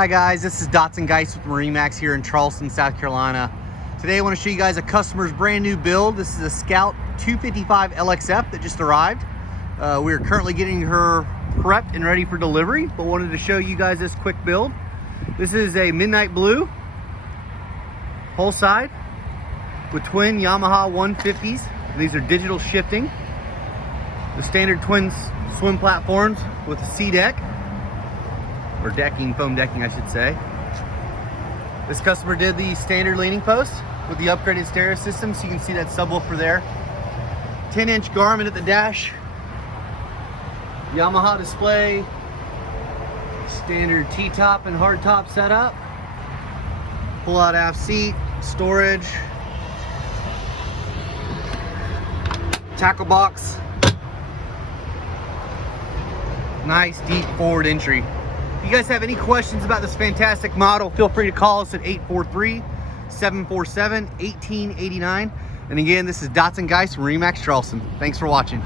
Hi guys, this is Dotson Geist with MarineMax here in Charleston, South Carolina. Today I want to show you guys a customer's brand new build. This is a Scout 255 LXF that just arrived. We are currently getting her prepped and ready for delivery, but wanted to show you guys this quick build. This is a midnight blue, whole side, with twin Yamaha 150s. These are digital shifting. The standard twin swim platforms with a sea deck. Or decking, foam decking I should say. This customer did the standard leaning post with the upgraded stereo system, so you can see that subwoofer there. 10-inch Garmin at the dash. Yamaha display. Standard T-top and hardtop setup. Pull-out aft seat, storage. Tackle box. Nice deep forward entry. If you guys have any questions about this fantastic model, feel free to call us at 843-747-1889. And again, this is Dotson Geist from MarineMax Charleston. Thanks for watching.